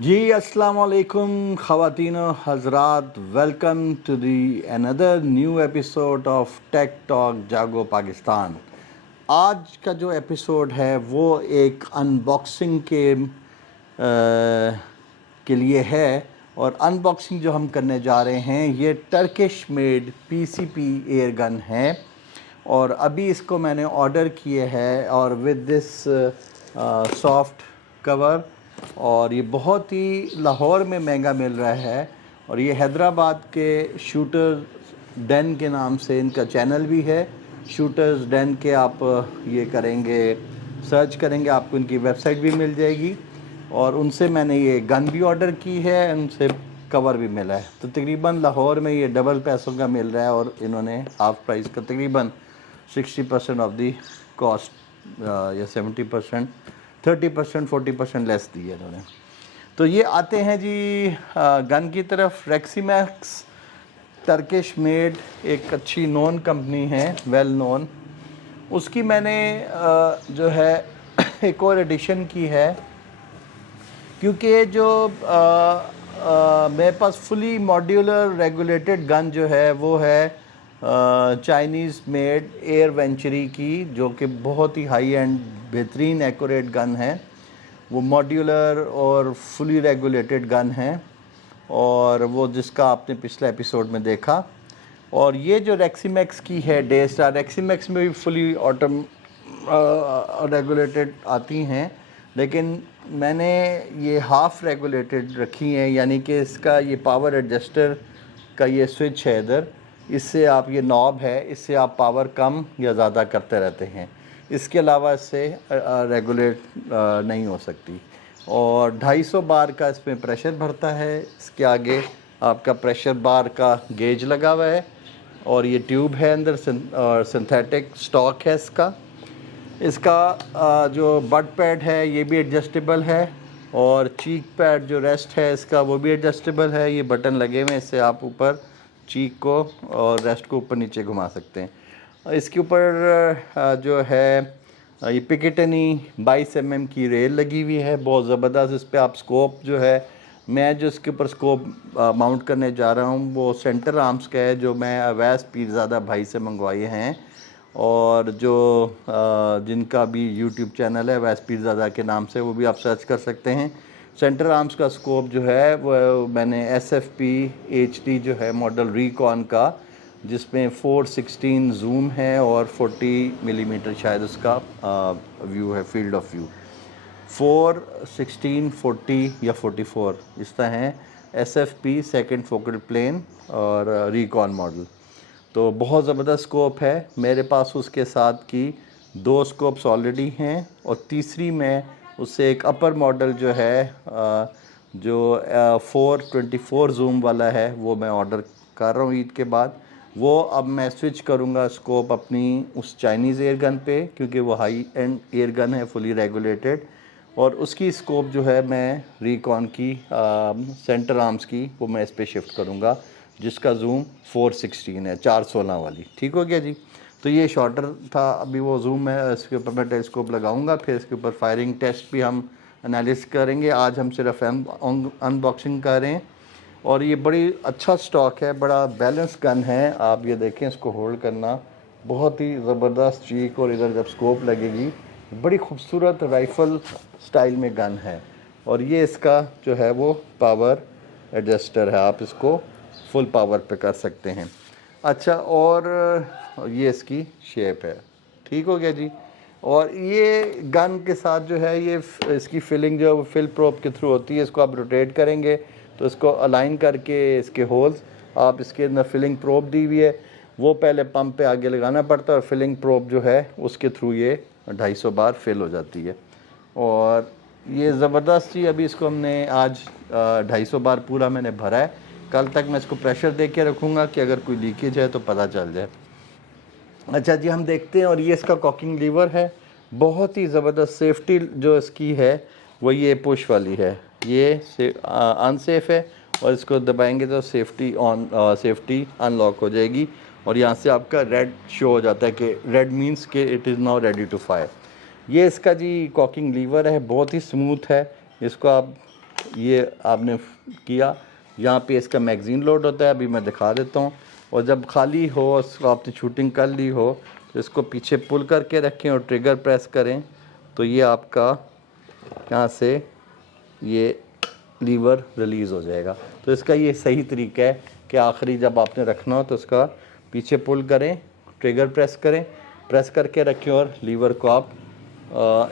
जी अस्सलाम वालेकुम ख़वातीन हज़रात, welcome to the another new episode of tech talk Jaago Pakistan. आज का जो एपिसोड है वो एक अनबॉक्सिंग के लिए है। और अनबॉक्सिंग जो हम करने जा रहे हैं ये Turkish made PCP air gun है। और अभी इसको मैंने ऑर्डर किए है और विद दिस सॉफ्ट कवर। और ये बहुत ही लाहौर में महंगा मिल रहा है। और ये हैदराबाद के शूटर डेन के नाम से इनका चैनल भी है। शूटर्स डेन के आप ये करेंगे, सर्च करेंगे, आपको इनकी वेबसाइट भी मिल जाएगी। और उनसे मैंने ये गन भी ऑर्डर की है, उनसे कवर भी मिला है। तो तकरीबन लाहौर में ये डबल पैसों का मिल रहा है और इन्होंने हाफ़ प्राइस का तकरीबन 60% ऑफ दी कॉस्ट या 70%, 30%, 40% लेस दी है इन्होंने। तो ये आते हैं जी गन की तरफ। रेक्सीमैक्स टर्किश मेड एक अच्छी नोन कंपनी है, वेल नोन। उसकी मैंने जो है एक और एडिशन की है, क्योंकि जो मेरे पास फुली मॉड्यूलर रेगुलेटेड गन जो है वो है चाइनीज़ मेड एयर वेंचरी की, जो कि बहुत ही हाई एंड बेहतरीन एक्यूरेट गन है। वो मॉड्यूलर और फुली रेगुलेटेड गन है, और वो जिसका आपने पिछले एपिसोड में देखा। और ये जो रेक्सीमैक्स की है डेस्टार, रेक्सीमैक्स में भी फुली ऑटम रेगुलेटेड आती हैं, लेकिन मैंने ये हाफ़ रेगुलेटेड रखी हैं, यानी कि इसका ये पावर एडजस्टर का ये स्विच है इधर, इससे आप, ये नॉब है, इससे आप पावर कम या ज़्यादा करते रहते हैं। इसके अलावा इससे रेगुलेट नहीं हो सकती। और 250 बार का इसमें प्रेशर भरता है। इसके आगे आपका प्रेशर बार का गेज लगा हुआ है, और ये ट्यूब है अंदर, सिंथेटिक स्टॉक है इसका जो बट पैड है ये भी एडजस्टेबल है, और चीक पैड जो रेस्ट है इसका वो भी एडजस्टेबल है। ये बटन लगे हुए हैं, इससे आप ऊपर चीक को और रेस्ट को ऊपर नीचे घुमा सकते हैं। इसके ऊपर जो है ये पिकेटनी 22 mm की रेल लगी हुई है, बहुत ज़बरदस्त। इस पर आप स्कोप जो है, मैं जो इसके ऊपर स्कोप माउंट करने जा रहा हूँ वो सेंटर आर्म्स का है, जो मैं अवैस पीरज़ादा भाई से मंगवाए हैं। और जो जिनका भी यूट्यूब चैनल है अवैस पीरज़ादा के नाम से, वो भी आप सर्च कर सकते हैं। सेंटर आर्म्स का स्कोप जो है वो मैंने SFP HD जो है मॉडल रिकॉन का, जिसमें 416 जूम है और 40 मिलीमीटर शायद उसका व्यू है, फील्ड ऑफ व्यू 416, 40 या 44 इस तरह है। SFP सेकंड फोकल प्लेन और रिकॉन मॉडल। तो बहुत ज़बरदस्त स्कोप है। मेरे पास उसके साथ की 2 स्कोप्स ऑलरेडी हैं, और तीसरी में उससे एक अपर मॉडल जो है जो 424 जूम वाला है, वो मैं ऑर्डर कर रहा हूँ ईद के बाद। वो अब मैं स्विच करूँगा स्कोप अपनी उस चाइनीज़ एयर गन पे, क्योंकि वो हाई एंड एयर गन है, फुली रेगुलेटेड। और उसकी स्कोप जो है मैं रिकॉन की सेंटर आर्म्स की, वो मैं इस पर शिफ्ट करूँगा, जिसका जूम 416 है, 416 वाली। ठीक हो गया जी। तो ये शॉर्टर था, अभी वो जूम है, इसके ऊपर मैं टेलीस्कोप लगाऊंगा, फिर इसके ऊपर फायरिंग टेस्ट भी हम एनालिसिस करेंगे। आज हम सिर्फ अनबॉक्सिंग कर रहे हैं। और ये बड़ी अच्छा स्टॉक है, बड़ा बैलेंस गन है। आप ये देखें, इसको होल्ड करना बहुत ही ज़बरदस्त चीक, और इधर जब स्कोप लगेगी बड़ी खूबसूरत राइफ़ल स्टाइल में गन है। और ये इसका जो है वो पावर एडजस्टर है, आप इसको फुल पावर पे कर सकते हैं। अच्छा, और ये इसकी शेप है। ठीक हो गया जी। और ये गन के साथ जो है ये इसकी फिलिंग जो है वो फिल प्रोब के थ्रू होती है। इसको आप रोटेट करेंगे तो इसको अलाइन करके इसके होल्स, आप इसके अंदर फिलिंग प्रोब दी हुई है, वो पहले पंप पे आगे लगाना पड़ता है, और फिलिंग प्रोब जो है उसके थ्रू ये 250 बार फिल हो जाती है। और ये ज़बरदस्त ही, अभी इसको हमने आज 250 बार पूरा मैंने भरा है। कल तक मैं इसको प्रेशर दे के रखूँगा कि अगर कोई लीकेज है तो पता चल जाए। अच्छा जी, हम देखते हैं। और ये इसका कॉकिंग लीवर है, बहुत ही ज़बरदस्त। सेफ्टी जो इसकी है वो ये पुश वाली है, ये अनसेफ है, और इसको दबाएंगे तो सेफ्टी अनलॉक हो जाएगी। और यहाँ से आपका रेड शो हो जाता है कि रेड मीन्स कि it is now ready to fire. ये इसका जी कॉकिंग लीवर है, बहुत ही स्मूथ है। इसको आप ये आपने किया, यहाँ पे इसका मैगज़ीन लोड होता है, अभी मैं दिखा देता हूँ। और जब खाली हो, उसको आपने शूटिंग कर ली हो, तो इसको पीछे पुल करके रखें और ट्रिगर प्रेस करें, तो ये आपका यहाँ से ये लीवर रिलीज़ हो जाएगा। तो इसका ये सही तरीका है कि आखिरी जब आपने रखना हो तो उसका पीछे पुल करें, ट्रिगर प्रेस करें, प्रेस करके रखें और लीवर को आप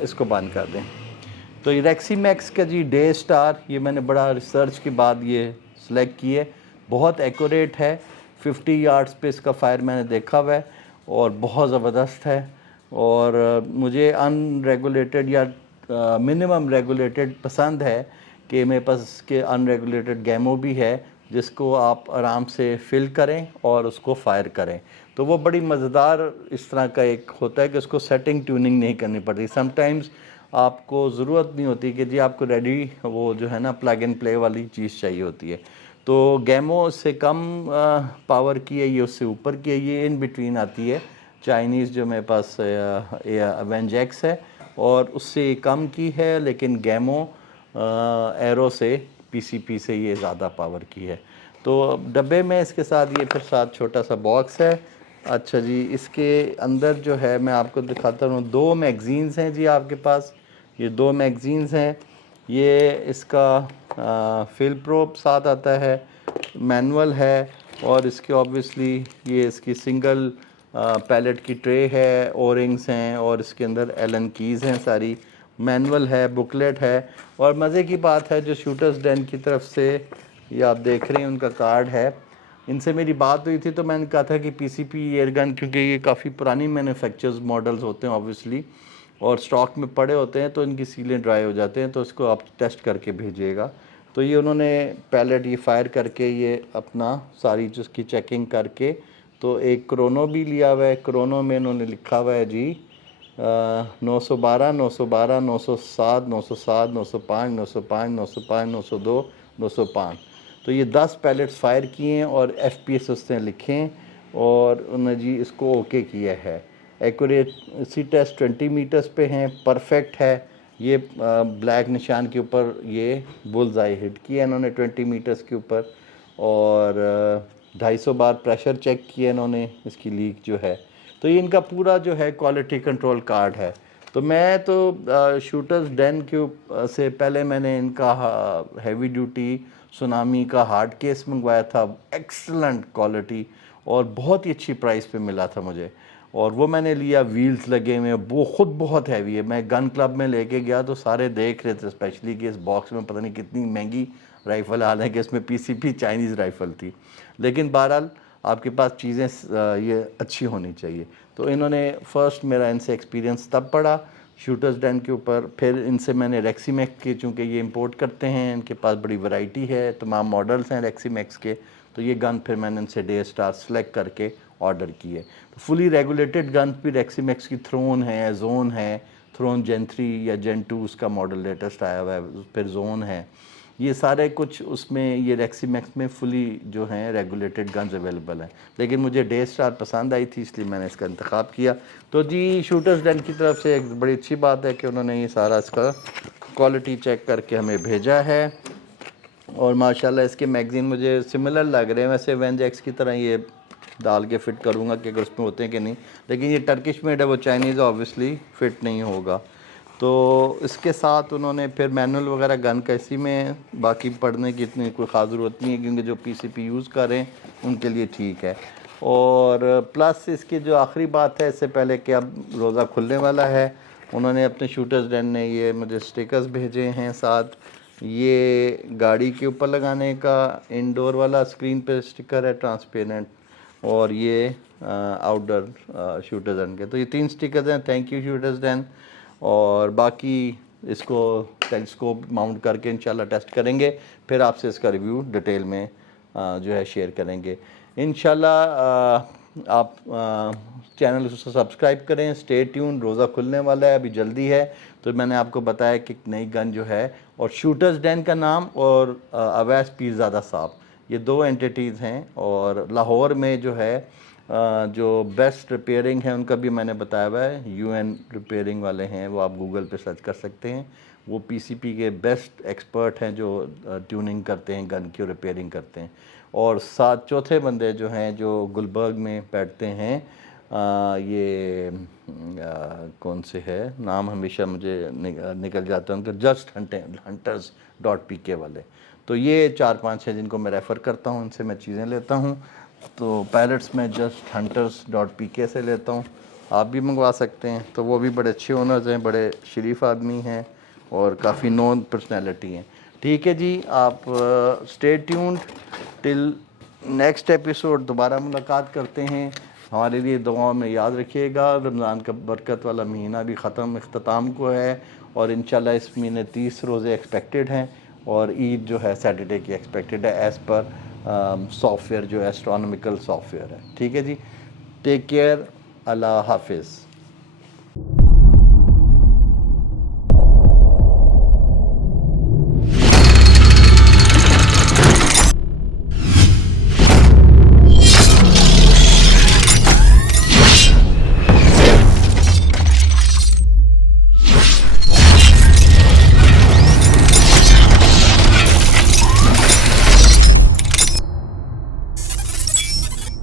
इसको बंद कर दें। तो ये रेक्सीमैक्स का जी डे स्टार, ये मैंने बड़ा रिसर्च के बाद ये सिलेक्ट की है। बहुत एक्यूरेट है, 50 यार्ड्स पे इसका फायर मैंने देखा हुआ है और बहुत ज़बरदस्त है। और मुझे अनरेगुलेटेड या मिनिमम रेगुलेटेड पसंद है कि मेरे पास के अनरेगुलेटेड गैमो भी है, जिसको आप आराम से फिल करें और उसको फायर करें। तो वो बड़ी मज़ेदार इस तरह का एक होता है कि उसको सेटिंग ट्यूनिंग नहीं करनी पड़ती। समटाइम्स आपको ज़रूरत नहीं होती कि जी आपको रेडी वो जो है ना प्लग एंड प्ले वाली चीज़ चाहिए होती है। तो गैमो उससे कम पावर की है, ये उससे ऊपर की है, ये इन बिटवीन आती है। चाइनीज़ जो मेरे पास वेंजेक्स है और उससे कम की है, लेकिन गैमो एरो से पीसीपी से ये ज़्यादा पावर की है। तो डब्बे में इसके साथ ये फिर साथ छोटा सा बॉक्स है। अच्छा जी, इसके अंदर जो है मैं आपको दिखाता हूँ, 2 मैगज़ीन्स हैं जी आपके पास। ये 2 मैगज़ीन्स हैं। ये इसका फिल प्रोब साथ आता है, मैनुअल है, और इसके ऑब्वियसली ये इसकी सिंगल पैलेट की ट्रे है, ओरिंग्स हैं, और इसके अंदर एलन कीज़ हैं सारी, मैनुअल है, बुकलेट है। और मज़े की बात है, जो शूटर्स डेन की तरफ से ये आप देख रहे हैं उनका कार्ड है। इनसे मेरी बात हुई थी तो मैंने कहा था कि पीसीपी एयरगन, क्योंकि ये काफ़ी पुरानी मैन्युफैक्चर्स मॉडल्स होते हैं ऑब्वियसली और स्टॉक में पड़े होते हैं, तो इनकी सीलें ड्राई हो जाते हैं, तो इसको आप टेस्ट करके भेजिएगा। तो ये उन्होंने पैलेट ये फायर करके ये अपना सारी जिसकी चेकिंग करके, तो एक क्रोनो भी लिया हुआ है। क्रोनो में इन्होंने लिखा हुआ है जी 912, 912, 907, 907, 905, 905, 905, 902, 905। तो ये 10 पैलेट्स फायर किए हैं और FPS उसने लिखे हैं और उन्होंने जी इसको ओके किया है। एक्यूरेसी टेस्ट 20 मीटर्स पे हैं, परफेक्ट है। ये ब्लैक निशान के ऊपर ये बुल्स आई हिट किया इन्होंने 20 मीटर्स के ऊपर, और 250 बार प्रेशर चेक किया इन्होंने इसकी लीक जो है। तो ये इनका पूरा जो है क्वालिटी कंट्रोल कार्ड है। तो मैं तो शूटर्स डेन के से पहले मैंने इनका हैवी ड्यूटी सुनामी का हार्ड केस मंगवाया था, एक्सलेंट क्वालिटी और बहुत ही अच्छी प्राइस पे मिला था मुझे, और वो मैंने लिया। व्हील्स लगे हुए, वो खुद बहुत हैवी है। मैं गन क्लब में लेके गया तो सारे देख रहे थे स्पेशली कि इस बॉक्स में पता नहीं कितनी महंगी राइफ़ल, हालांकि इसमें पीसीपी चाइनीज़ राइफ़ल थी, लेकिन बहरहाल आपके पास चीज़ें ये अच्छी होनी चाहिए। तो इन्होंने फर्स्ट मेरा इनसे एक्सपीरियंस तब पड़ा शूटर्स डेन के ऊपर। फिर इनसे मैंने रेक्सीमैक्स के, चूँकि ये इंपोर्ट करते हैं, इनके पास बड़ी वैरायटी है, तमाम मॉडल्स हैं रेक्सीमैक्स के, तो ये गन फिर मैंने इनसे डे स्टार सेलेक्ट करके ऑर्डर किए। तो फुली रेगुलेटेड गन भी रेक्सीमैक्स की थ्रोन है, जोन है, थ्रोन जेन 3 या जेन 2 उसका मॉडल लेटेस्ट आया हुआ है, फिर जोन है, ये सारे कुछ उसमें ये रेक्सीमैक्स में फुली जो हैं रेगुलेटेड गन्स अवेलेबल हैं। लेकिन मुझे डे स्टार पसंद आई थी, इसलिए मैंने इसका इंतखाब किया। तो जी शूटर्स डेन की तरफ से एक बड़ी अच्छी बात है कि उन्होंने ये सारा इसका क्वालिटी चेक करके हमें भेजा है, और माशाल्लाह इसके मैगज़ीन मुझे सिमिलर लग रहे हैं। वैसे वेंजेक्स की तरह ये डाल के फ़िट करूँगा कि अगर उसमें होते हैं कि नहीं, लेकिन ये टर्किश मेड है, वो चाइनीज़ ऑब्वियसली फ़िट नहीं होगा। तो इसके साथ उन्होंने फिर मैनुअल वगैरह गन का इसी में, बाकी पढ़ने की इतनी कोई ख़ास ज़रूरत नहीं है क्योंकि जो पीसीपी यूज़ कर रहे हैं उनके लिए ठीक है। और प्लस इसकी जो आखिरी बात है, इससे पहले कि अब रोज़ा खुलने वाला है, उन्होंने अपने शूटर्स डेन ने ये मुझे स्टिकर्स भेजे हैं साथ। ये गाड़ी के ऊपर लगाने का इंडोर वाला स्क्रीन पे स्टिकर है ट्रांसपेरेंट, और ये आउटडोर शूटर्स डेन के। तो ये 3 स्टिकर्स हैं, थैंक यू शूटर्स डेन। और बाकी इसको टेलीस्कोप माउंट करके इंशाल्लाह टेस्ट करेंगे, फिर आपसे इसका रिव्यू डिटेल में जो है शेयर करेंगे इंशाल्लाह। आप चैनल को सब्सक्राइब करें, स्टे ट्यून, रोज़ा खुलने वाला है, अभी जल्दी है। तो मैंने आपको बताया कि नई गन जो है, और शूटर्स डेन का नाम और अवैस पीरज़ादा साहब, ये 2 एंटिटीज़ हैं। और लाहौर में जो है जो बेस्ट रिपेयरिंग है उनका भी मैंने बताया हुआ है, यूएन रिपेयरिंग वाले हैं, वो आप गूगल पे सर्च कर सकते हैं। वो पीसीपी के बेस्ट एक्सपर्ट हैं जो ट्यूनिंग करते हैं, गन की रिपेयरिंग करते हैं। और साथ चौथे बंदे जो हैं जो गुलबर्ग में बैठते हैं, ये कौन से है नाम, हमेशा मुझे निकल जाता है उनका, जस्ट हंटर्स.pk वाले। तो ये 4-5 हैं जिनको मैं रेफ़र करता हूँ, इनसे मैं चीज़ें लेता हूँ। तो पैलेट्स में जस्ट हंटर्स.pk से लेता हूँ, आप भी मंगवा सकते हैं। तो वो भी बड़े अच्छे ओनर्स हैं, बड़े शरीफ आदमी हैं और काफ़ी नोन पर्सनैलिटी हैं। ठीक है जी, आप stay tuned till next episode, दोबारा मुलाकात करते हैं। हमारे लिए दुआओं में याद रखिएगा। रमज़ान का बरकत वाला महीना भी अख्ताम को है और इंशाल्लाह इस महीने 30 रोज़े एक्सपेक्टेड हैं और ईद जो है सैटरडे की एक्सपेक्टेड है एज़ पर सॉफ्टवेयर जो एस्ट्रोनॉमिकल सॉफ्टवेयर है। ठीक है जी, टेक केयर, अल्लाह हाफिज़।